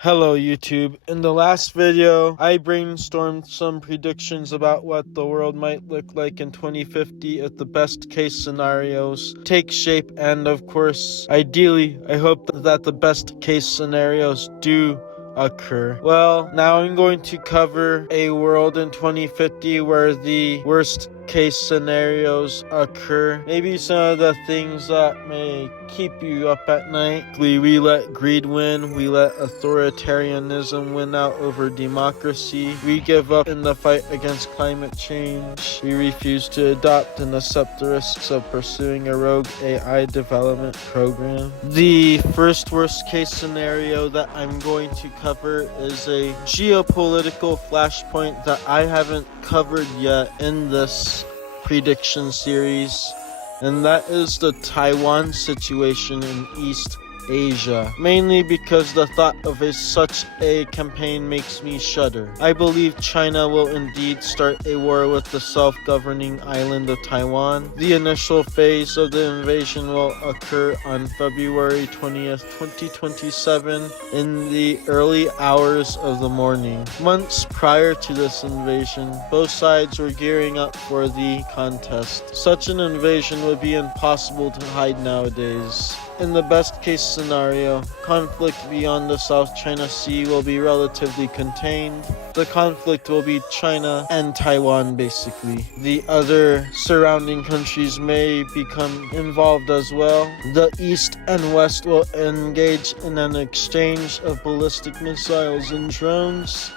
Hello YouTube. In the last video, I brainstormed some predictions about what the world might look like in 2050 if the best case scenarios take shape, and of course, ideally, I hope that the best case scenarios do occur. Well, now I'm going to cover a world in 2050 where the worst case scenarios occur. Maybe some of the things that may keep you up at night. We let greed win. We let authoritarianism win out over democracy. We give up in the fight against climate change. We refuse to adopt and accept the risks of pursuing a rogue AI development program. The first worst case scenario that I'm going to cover is a geopolitical flashpoint that I haven't covered yet in this prediction series, and that is the Taiwan situation in East Asia, mainly because the thought of such a campaign makes me shudder. I believe China will indeed start a war with the self-governing island of Taiwan. The initial phase of the invasion will occur on February 20th, 2027 in the early hours of the morning. Months prior to this invasion, both sides were gearing up for the contest. Such an invasion would be impossible to hide nowadays. In the best case scenario, conflict beyond the South China Sea will be relatively contained. The conflict will be China and Taiwan basically. The other surrounding countries may become involved as well. The East and West will engage in an exchange of ballistic missiles and drones.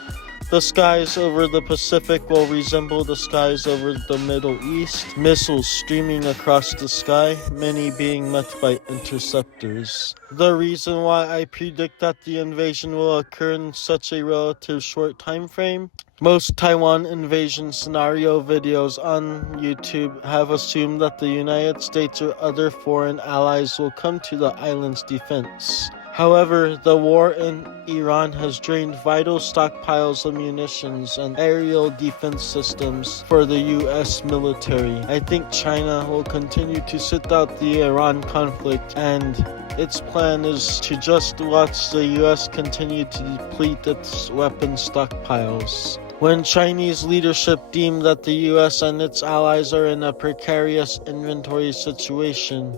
The skies over the Pacific will resemble the skies over the Middle East, missiles streaming across the sky, many being met by interceptors. The reason why I predict that the invasion will occur in such a relative short time frame: most Taiwan invasion scenario videos on YouTube have assumed that the United States or other foreign allies will come to the island's defense. However, the war in Iran has drained vital stockpiles of munitions and aerial defense systems for the US military. I think China will continue to sit out the Iran conflict, and its plan is to just watch the US continue to deplete its weapon stockpiles. When Chinese leadership deem that the US and its allies are in a precarious inventory situation,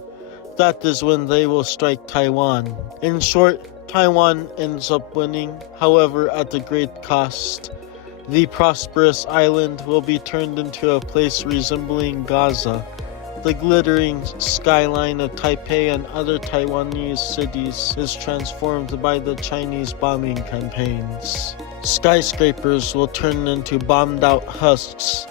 that is when they will strike Taiwan. In short, Taiwan ends up winning, however at a great cost. The prosperous island will be turned into a place resembling Gaza. The glittering skyline of Taipei and other Taiwanese cities is transformed by the Chinese bombing campaigns. Skyscrapers will turn into bombed-out husks.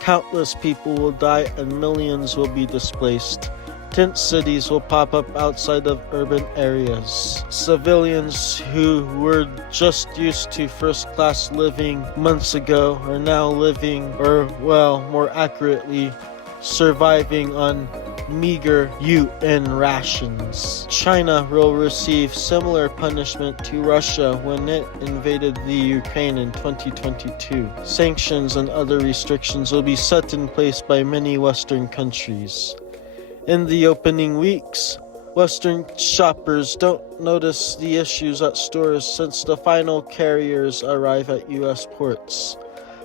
Countless people will die and millions will be displaced. Tent cities will pop up outside of urban areas. Civilians who were just used to first-class living months ago are now living, or well, more accurately, surviving on meager UN rations. China will receive similar punishment to Russia when it invaded the Ukraine in 2022. Sanctions and other restrictions will be set in place by many Western countries. In the opening weeks, Western shoppers don't notice the issues at stores since the final carriers arrive at US ports.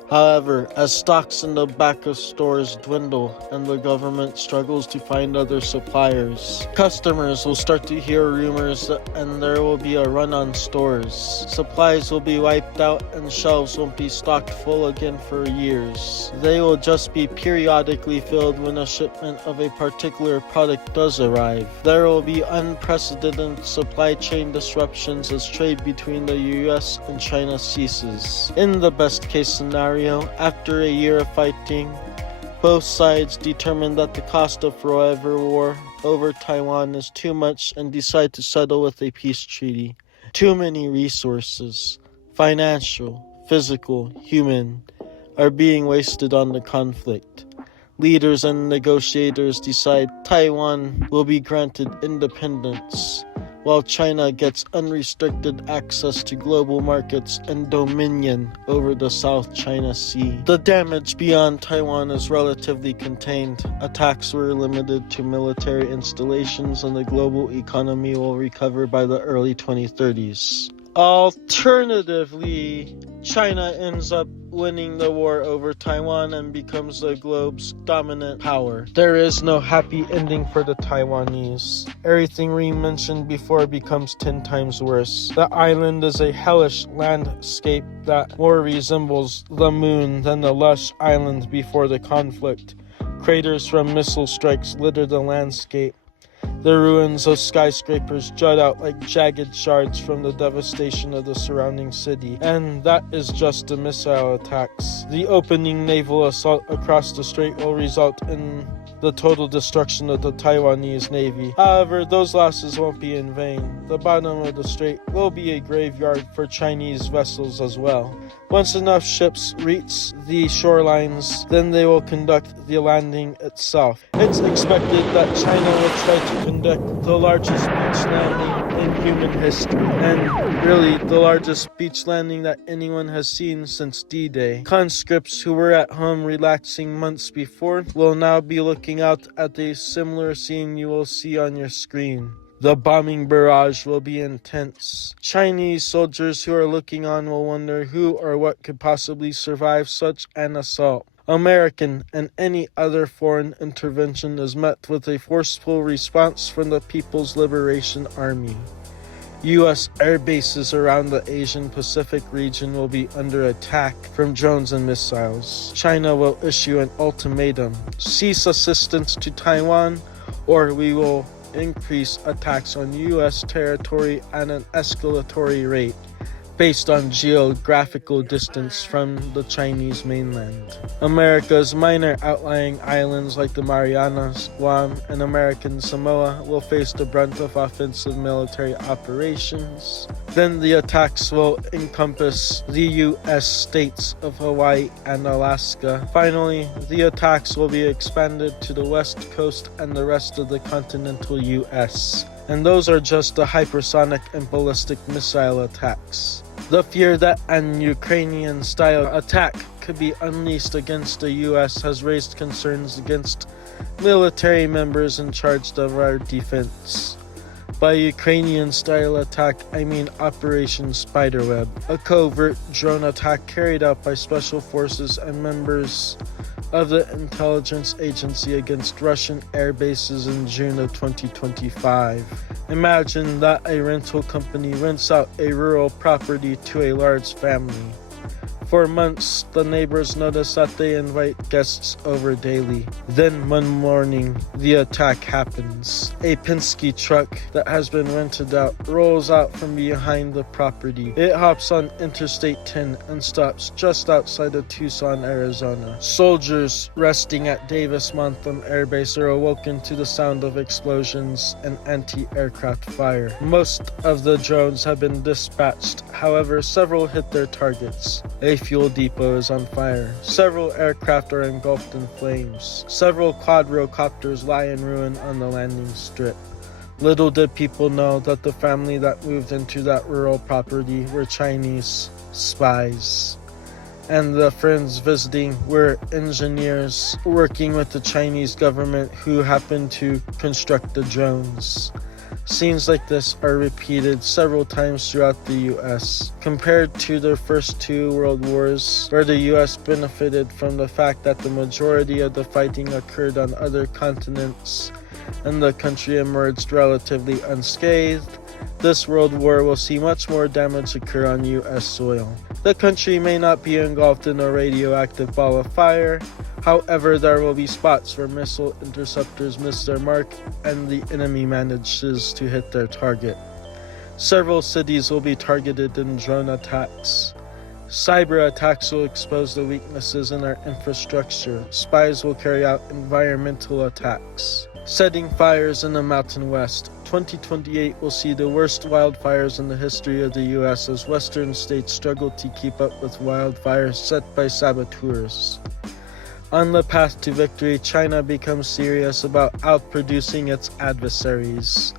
However, as stocks in the back of stores dwindle and the government struggles to find other suppliers, customers will start to hear rumors and there will be a run on stores. Supplies will be wiped out and shelves won't be stocked full again for years. They will just be periodically filled when a shipment of a particular product does arrive. There will be unprecedented supply chain disruptions as trade between the US and China ceases. In the best case scenario, after a year of fighting, both sides determine that the cost of forever war over Taiwan is too much and decide to settle with a peace treaty. Too many resources, financial, physical, human, are being wasted on the conflict. Leaders and negotiators decide Taiwan will be granted independence, while China gets unrestricted access to global markets and dominion over the South China Sea. The damage beyond Taiwan is relatively contained. Attacks were limited to military installations and the global economy will recover by the early 2030s. Alternatively, China ends up winning the war over Taiwan and becomes the globe's dominant power. There is no happy ending for the Taiwanese. Everything we mentioned before becomes 10 times worse. The island is a hellish landscape that more resembles the moon than the lush island before the conflict. Craters from missile strikes litter the landscape. The ruins of skyscrapers jut out like jagged shards from the devastation of the surrounding city, and that is just the missile attacks. The opening naval assault across the strait will result in the total destruction of the Taiwanese Navy. However, those losses won't be in vain. The bottom of the strait will be a graveyard for Chinese vessels as well. Once enough ships reach the shorelines, then they will conduct the landing itself. It's expected that China will try to conduct the largest beach landing in human history, and really the largest beach landing that anyone has seen since D-Day. Conscripts who were at home relaxing months before will now be looking out at a similar scene you will see on your screen. The bombing barrage will be intense. Chinese soldiers who are looking on will wonder who or what could possibly survive such an assault. American and any other foreign intervention is met with a forceful response from the People's Liberation Army. U.S. air bases around the Asian Pacific region will be under attack from drones and missiles. China will issue an ultimatum: cease assistance to Taiwan, or we will increase attacks on U.S. territory at an escalatory rate based on geographical distance from the Chinese mainland. America's minor outlying islands like the Marianas, Guam, and American Samoa will face the brunt of offensive military operations. Then the attacks will encompass the U.S. states of Hawaii and Alaska. Finally, the attacks will be expanded to the West Coast and the rest of the continental U.S. And those are just the hypersonic and ballistic missile attacks. The fear that an Ukrainian-style attack could be unleashed against the U.S. has raised concerns against military members in charge of our defense. By Ukrainian-style attack, I mean Operation Spiderweb, a covert drone attack carried out by special forces and members of the intelligence agency against Russian air bases in June of 2025. Imagine that a rental company rents out a rural property to a large family. For months, the neighbors notice that they invite guests over daily. Then one morning, the attack happens. A Penske truck that has been rented out rolls out from behind the property. It hops on Interstate 10 and stops just outside of Tucson, Arizona. Soldiers resting at Davis-Monthan Air Base are awoken to the sound of explosions and anti-aircraft fire. Most of the drones have been dispatched. However, several hit their targets. A fuel depot is on fire. Several aircraft are engulfed in flames. Several quadrocopters lie in ruin on the landing strip. Little did people know that the family that moved into that rural property were Chinese spies. And the friends visiting were engineers working with the Chinese government who happened to construct the drones. Scenes like this are repeated several times throughout the U.S. Compared to the first two world wars, where the U.S. benefited from the fact that the majority of the fighting occurred on other continents and the country emerged relatively unscathed, this world war will see much more damage occur on U.S. soil. The country may not be engulfed in a radioactive ball of fire. However, there will be spots where missile interceptors miss their mark and the enemy manages to hit their target. Several cities will be targeted in drone attacks. Cyber attacks will expose the weaknesses in our infrastructure. Spies will carry out environmental attacks, setting fires in the Mountain West. 2028 will see the worst wildfires in the history of the U.S. as western states struggle to keep up with wildfires set by saboteurs. On the path to victory, China becomes serious about outproducing its adversaries.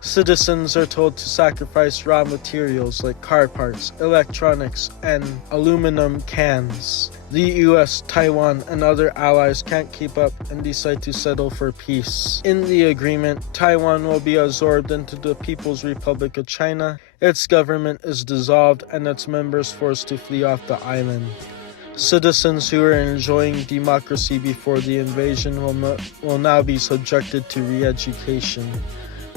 Citizens are told to sacrifice raw materials like car parts, electronics, and aluminum cans. The US, Taiwan, and other allies can't keep up and decide to settle for peace. In the agreement, Taiwan will be absorbed into the People's Republic of China. its government is dissolved and its members forced to flee off the island. Citizens who were enjoying democracy before the invasion will now be subjected to re-education.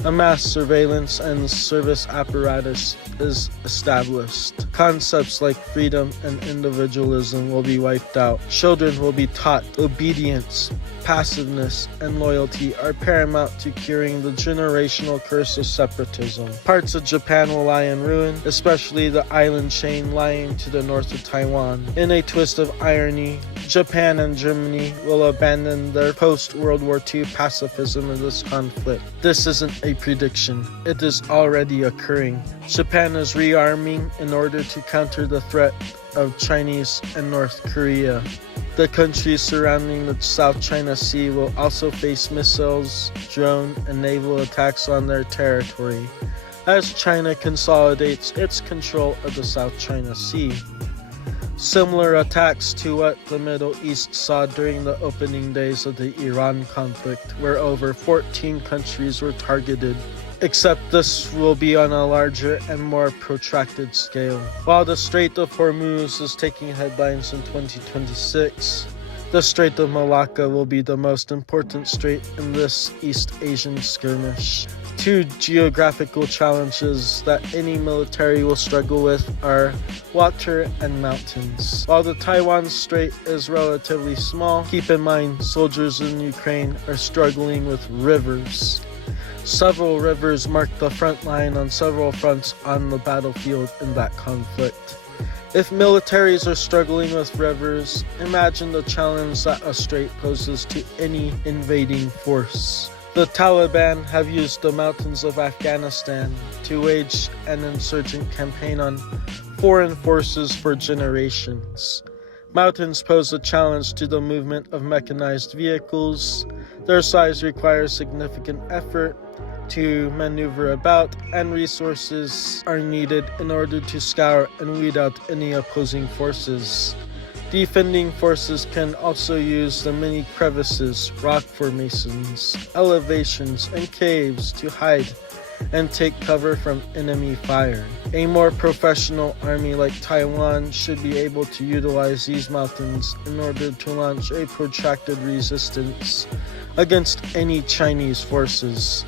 A mass surveillance and service apparatus is established. Concepts like freedom and individualism will be wiped out. Children will be taught obedience, passiveness, and loyalty are paramount to curing the generational curse of separatism. Parts of Japan will lie in ruin, especially the island chain lying to the north of Taiwan. In a twist of irony, Japan and Germany will abandon their post-World War II pacifism in this conflict. This isn't a prediction. It is already occurring. Japan is rearming in order to counter the threat of Chinese and North Korea. The countries surrounding the South China Sea will also face missiles, drone, and naval attacks on their territory as China consolidates its control of the South China Sea. Similar attacks to what the Middle East saw during the opening days of the Iran conflict, where over 14 countries were targeted. Except this will be on a larger and more protracted scale. While the Strait of Hormuz is taking headlines in 2026, the Strait of Malacca will be the most important strait in this East Asian skirmish. Two geographical challenges that any military will struggle with are water and mountains. While the Taiwan Strait is relatively small, keep in mind soldiers in Ukraine are struggling with rivers. Several rivers mark the front line on several fronts on the battlefield in that conflict. If militaries are struggling with rivers, imagine the challenge that a strait poses to any invading force. The Taliban have used the mountains of Afghanistan to wage an insurgent campaign on foreign forces for generations. Mountains pose a challenge to the movement of mechanized vehicles. Their size requires significant effort to maneuver about, and resources are needed in order to scour and weed out any opposing forces. Defending forces can also use the many crevices, rock formations, elevations, and caves to hide and take cover from enemy fire. A more professional army like Taiwan should be able to utilize these mountains in order to launch a protracted resistance against any Chinese forces.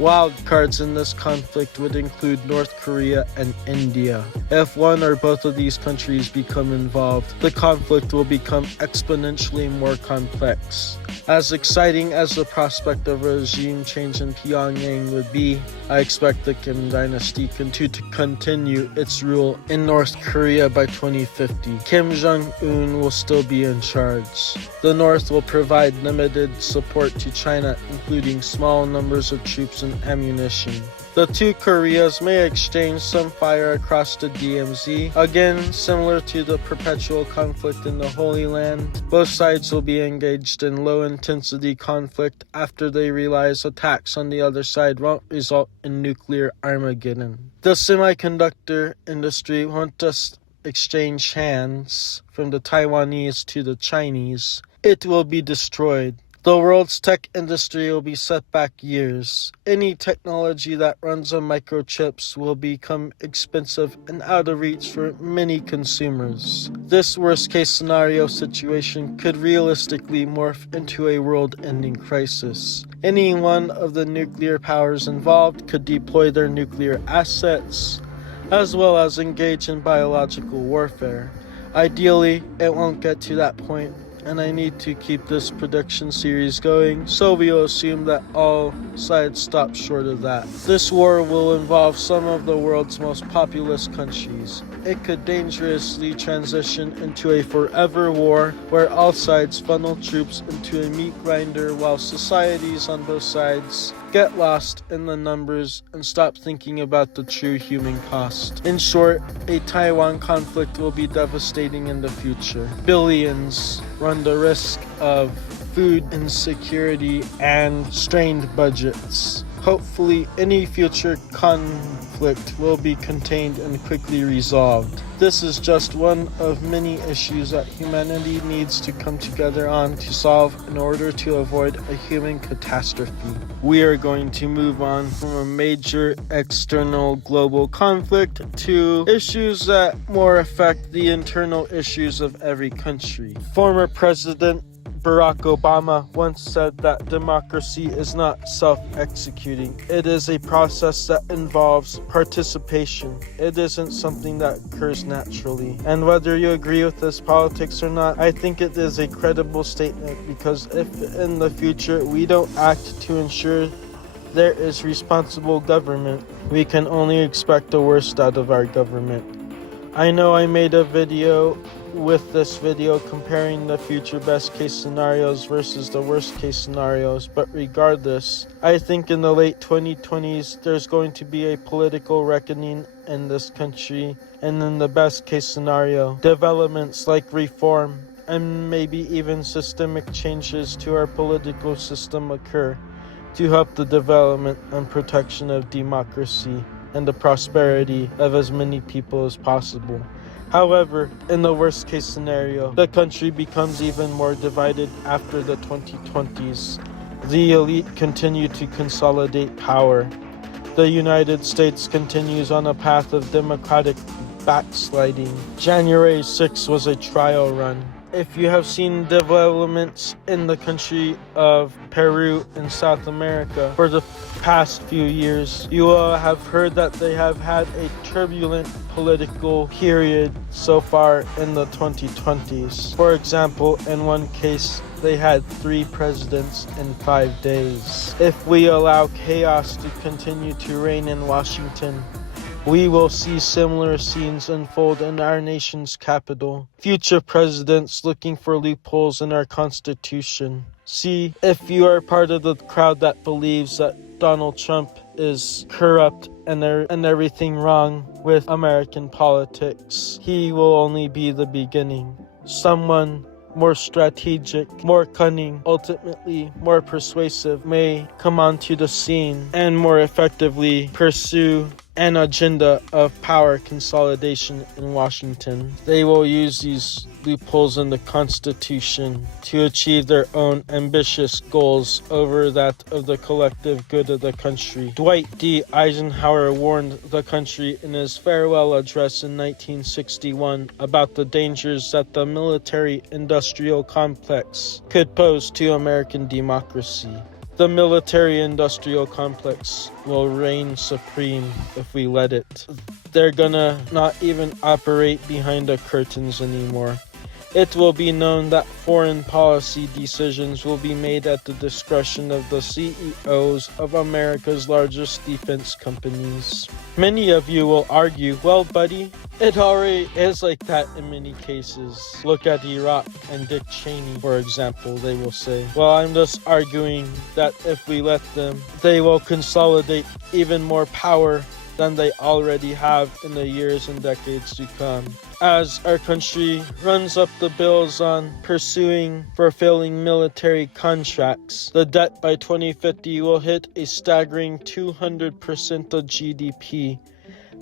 Wild cards in this conflict would include North Korea and India. If one or both of these countries become involved, the conflict will become exponentially more complex. As exciting as the prospect of regime change in Pyongyang would be, I expect the Kim dynasty to continue its rule in North Korea by 2050. Kim Jong-un will still be in charge. The North will provide limited support to China, including small numbers of troops and ammunition. The two Koreas may exchange some fire across the DMZ. Again, similar to the perpetual conflict in the Holy Land, both sides will be engaged in low-intensity conflict after they realize attacks on the other side won't result in nuclear Armageddon. The semiconductor industry won't just exchange hands from the Taiwanese to the Chinese. It will be destroyed. The world's tech industry will be set back years. Any technology that runs on microchips will become expensive and out of reach for many consumers. This worst-case scenario situation could realistically morph into a world-ending crisis. Any one of the nuclear powers involved could deploy their nuclear assets, as well as engage in biological warfare. Ideally, it won't get to that point, and I need to keep this production series going, so we'll assume that all sides stop short of that. This war will involve some of the world's most populous countries. It could dangerously transition into a forever war where all sides funnel troops into a meat grinder while societies on both sides get lost in the numbers and stop thinking about the true human cost. In short, a Taiwan conflict will be devastating in the future. Billions run the risk of food insecurity and strained budgets. Hopefully, any future conflict will be contained and quickly resolved. This is just one of many issues that humanity needs to come together on to solve in order to avoid a human catastrophe. We are going to move on from a major external global conflict to issues that more affect the internal issues of every country. Former President Barack Obama once said that democracy is not self-executing. It is a process that involves participation. It isn't something that occurs naturally. And whether you agree with this politics or not, I think it is a credible statement, because if in the future we don't act to ensure there is responsible government, we can only expect the worst out of our government. I know I made a video with this video comparing the future best case scenarios versus the worst case scenarios, but regardless, I think in the late 2020s there's going to be a political reckoning in this country, and in the best case scenario, developments like reform and maybe even systemic changes to our political system occur to help the development and protection of democracy and the prosperity of as many people as possible. However, in the worst case scenario, the country becomes even more divided after the 2020s. The elite continue to consolidate power. The United States continues on a path of democratic backsliding. January 6th was a trial run. If you have seen developments in the country of Peru in South America for the past few years, you will have heard that they have had a turbulent political period so far in the 2020s. For example, in one case, they had 3 presidents in 5 days. If we allow chaos to continue to reign in Washington, we will see similar scenes unfold in our nation's capital. Future presidents looking for loopholes in our Constitution. See, if you are part of the crowd that believes that Donald Trump is corrupt and everything wrong with American politics, he will only be the beginning. Someone more strategic, more cunning, ultimately more persuasive may come onto the scene and more effectively pursue an agenda of power consolidation in Washington. They will use these loopholes in the Constitution to achieve their own ambitious goals over that of the collective good of the country. Dwight D. Eisenhower warned the country in his farewell address in 1961 about the dangers that the military-industrial complex could pose to American democracy. The military-industrial complex will reign supreme if we let it. They're gonna not even operate behind the curtains anymore. It will be known that foreign policy decisions will be made at the discretion of the CEOs of America's largest defense companies. Many of you will argue, well, buddy, it already is like that in many cases. Look at Iraq and Dick Cheney, for example, they will say. Well, I'm just arguing that if we let them, they will consolidate even more power than they already have in the years and decades to come. As our country runs up the bills on pursuing fulfilling military contracts, the debt by 2050 will hit a staggering 200% of GDP.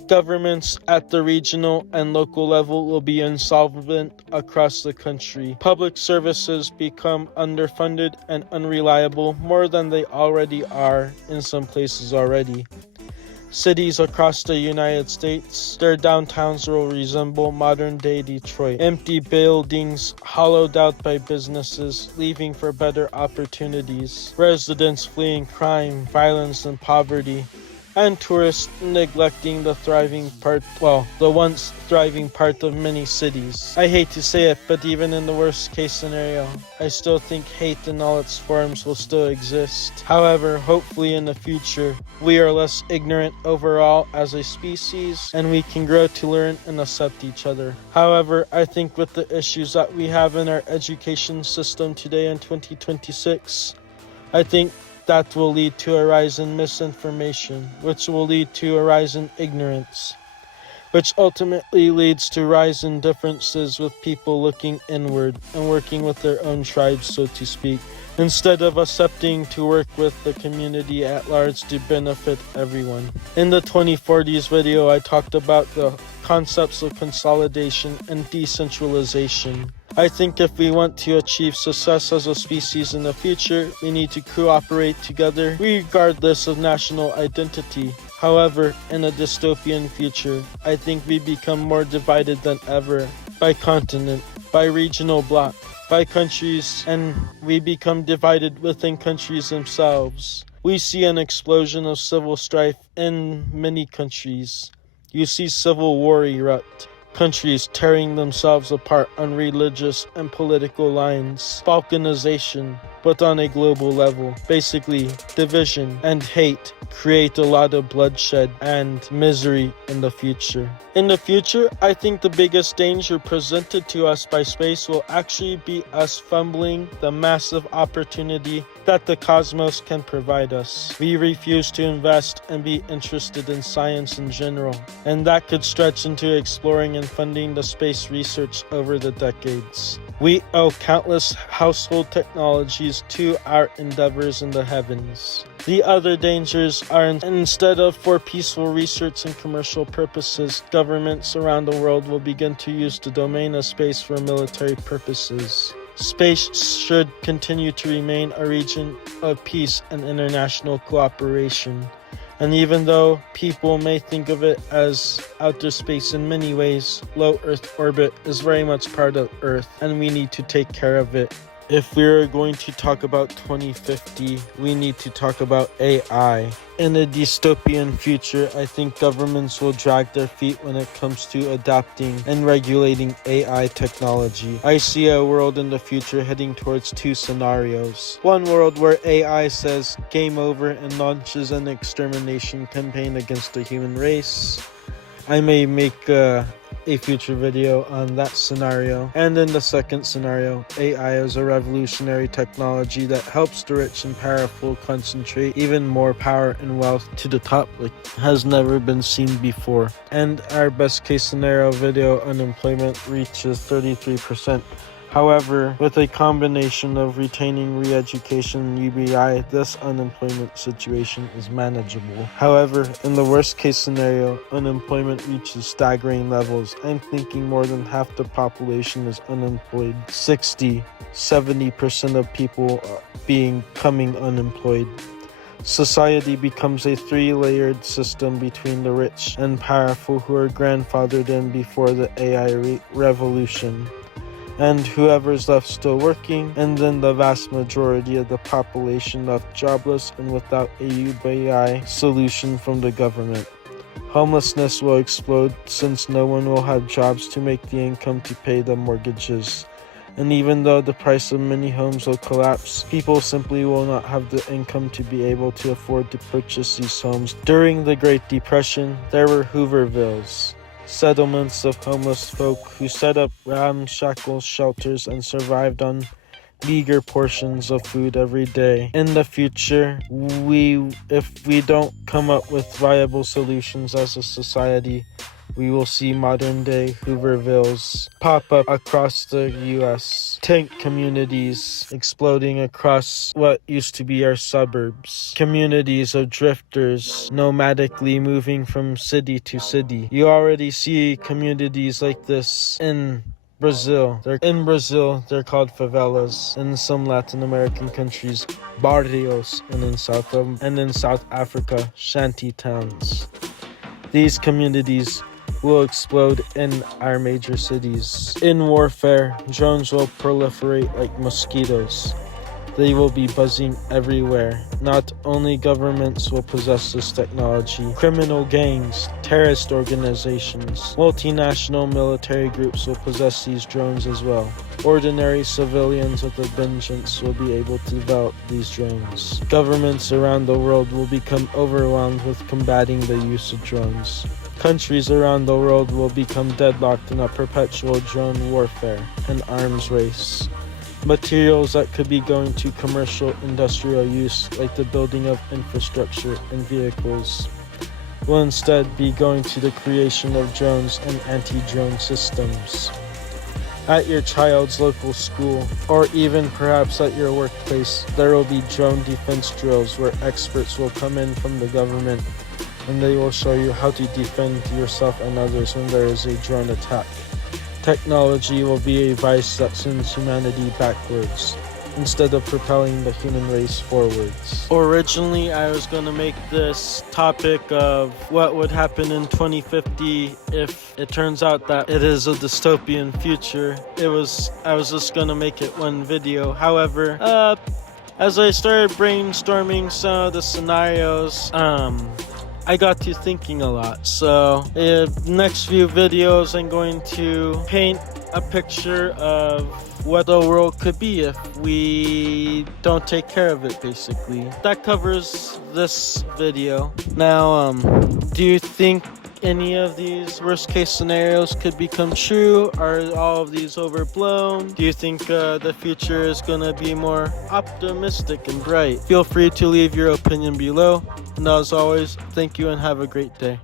Governments at the regional and local level will be insolvent across the country. Public services become underfunded and unreliable more than they already are in some places already. Cities across the United States, their downtowns will resemble modern-day Detroit. Empty buildings hollowed out by businesses, leaving for better opportunities. Residents fleeing crime, violence, and poverty. And tourists neglecting the once thriving part of many cities. I hate to say it, but even in the worst case scenario, I still think hate in all its forms will still exist. However, hopefully in the future, we are less ignorant overall as a species, and we can grow to learn and accept each other. However, I think with the issues that we have in our education system today in 2026, I think that will lead to a rise in misinformation, which will lead to a rise in ignorance, which ultimately leads to rise in differences with people looking inward and working with their own tribes, so to speak, instead of accepting to work with the community at large to benefit everyone. In the 2040s video, I talked about the concepts of consolidation and decentralization. I think if we want to achieve success as a species in the future, we need to cooperate together regardless of national identity. However, in a dystopian future, I think we become more divided than ever by continent, by regional bloc, by countries, and we become divided within countries themselves. We see an explosion of civil strife in many countries. You see civil war erupt, countries tearing themselves apart on religious and political lines, balkanization, but on a global level. Basically, division and hate create a lot of bloodshed and misery in the future. In the future, I think the biggest danger presented to us by space will actually be us fumbling the massive opportunity that the cosmos can provide us. We refuse to invest and be interested in science in general, and that could stretch into exploring and funding the space research over the decades. We owe countless household technologies to our endeavors in the heavens. The other dangers are instead of for peaceful research and commercial purposes, governments around the world will begin to use the domain of space for military purposes. Space should continue to remain a region of peace and international cooperation. And even though people may think of it as outer space in many ways, low Earth orbit is very much part of Earth, and we need to take care of it. If we're going to talk about 2050, we need to talk about AI. In a dystopian future, I think governments will drag their feet when it comes to adapting and regulating AI technology. I see a world in the future heading towards two scenarios. One world where AI says game over and launches an extermination campaign against the human race. I may make a future video on that scenario. And in the second scenario, AI is a revolutionary technology that helps the rich and powerful concentrate even more power and wealth to the top like has never been seen before. And our best case scenario video, unemployment reaches 33%. However, with a combination of retaining re-education and UBI, this unemployment situation is manageable. However, in the worst case scenario, unemployment reaches staggering levels. I'm thinking more than half the population is unemployed. 70% of people becoming unemployed. Society becomes a three-layered system between the rich and powerful who are grandfathered in before the AI revolution, and whoever's left still working, and then the vast majority of the population left jobless and without a UBI solution from the government. Homelessness will explode since no one will have jobs to make the income to pay the mortgages. And even though the price of many homes will collapse, people simply will not have the income to be able to afford to purchase these homes. During the Great Depression, there were Hoovervilles, settlements of homeless folk who set up ramshackle shelters and survived on meager portions of food every day. In the future, if we don't come up with viable solutions as a society, we will see modern-day Hoovervilles pop up across the U.S. Tent communities exploding across what used to be our suburbs. Communities of drifters nomadically moving from city to city. You already see communities like this in Brazil. They're called favelas. In some Latin American countries, barrios, and in South Africa, shanty towns. These communities will explode in our major cities. In warfare, drones will proliferate like mosquitoes. They will be buzzing everywhere. Not only governments will possess this technology, criminal gangs, terrorist organizations, multinational military groups will possess these drones as well. Ordinary civilians with a vengeance will be able to develop these drones. Governments around the world will become overwhelmed with combating the use of drones. Countries around the world will become deadlocked in a perpetual drone warfare and arms race. Materials that could be going to commercial industrial use, like the building of infrastructure and vehicles, will instead be going to the creation of drones and anti-drone systems. At your child's local school, or even perhaps at your workplace, there will be drone defense drills where experts will come in from the government and they will show you how to defend yourself and others when there is a drone attack. Technology will be a vice that sends humanity backwards instead of propelling the human race forwards. Originally, I was going to make this topic of what would happen in 2050 if it turns out that it is a dystopian future. I was just going to make it one video. However, as I started brainstorming some of the scenarios, I got to thinking a lot. So in the next few videos, I'm going to paint a picture of what the world could be if we don't take care of it, basically. That covers this video. Now, do you think any of these worst case scenarios could become true? Are all of these overblown? Do you think the future is gonna be more optimistic and bright? Feel free to leave your opinion below. And as always, thank you and have a great day.